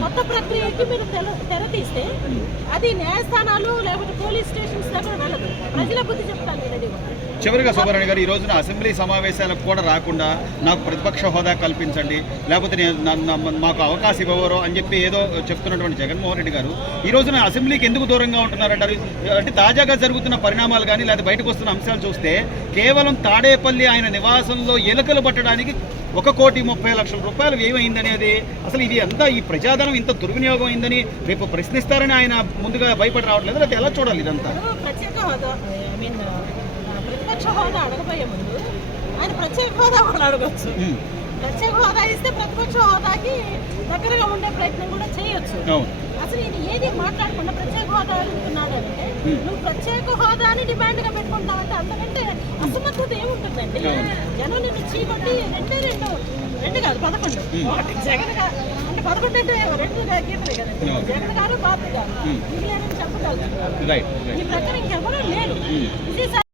కొత్త ప్రక్రియకి మీరు తెర తీస్తే అది న్యాయస్థానాలు లేకపోతే పోలీస్ స్టేషన్స్ దగ్గర వెళ్ళదు. చివరిగా సుబ్బారాణి గారు ఈ రోజున అసెంబ్లీ సమావేశాలకు కూడా రాకుండా నాకు ప్రతిపక్ష హోదా కల్పించండి లేకపోతే నేను మాకు అవకాశం ఇవ్వరు అని చెప్పి ఏదో చెప్తున్నటువంటి జగన్మోహన్ రెడ్డి గారు. ఈ రోజున అసెంబ్లీకి ఎందుకు దూరంగా ఉంటున్నారంటారు? అంటే తాజాగా జరుగుతున్న పరిణామాలు కానీ లేదా బయటకు వస్తున్న అంశాలు చూస్తే కేవలం తాడేపల్లి ఆయన నివాసంలో ఎలుకలు పట్టడానికి ఒక కోటి ముప్పై లక్షల రూపాయలు వ్యయమైందని అసలు ఇది అంతా ఈ ప్రజాధనం ఇంత దుర్వినియోగం అయిందని రేపు ప్రశ్నిస్తారని ఆయన ముందుగా భయపడి రావట్లేదు లేకపోతే ఎలా చూడాలి ఇదంతా? ప్రత్యేక హోదా ఐ మీన్ ప్రతిపక్ష హోదా అడగబోయే ముందు ఆయన ప్రత్యేక హోదా కూడా అడగచ్చు. ఉమ్, ప్రత్యేక హోదా ఇస్తే ప్రతిపక్ష హోదాకి దగ్గరగా ఉండే ప్రయత్నం కూడా చేయొచ్చు. అసలు ఇది ఏది మాట్లాడకుండా ప్రత్యేక హోదా అడుగుతున్నాడు అంటే Hmm. నువ్వు ప్రత్యేక హోదాని డిమాండ్గా పెట్టుకుంటావంటే అంతకంటే అసమర్థత ఏముంటుందండి. జనం నిన్ను చీకొట్టి రెండే రెండు పదకొండు. ఒకటి జగన్ గా- అంటే పదకొండు అంటే రెండు గీతలే కదండి. జగన్ గారు బాబు గారు. ఇంగ్లాండ్ చెప్పగలుగుతున్నారు రైట్ ఈ ప్రకారం ఇంకెవరూ లేరు. విజయసాయి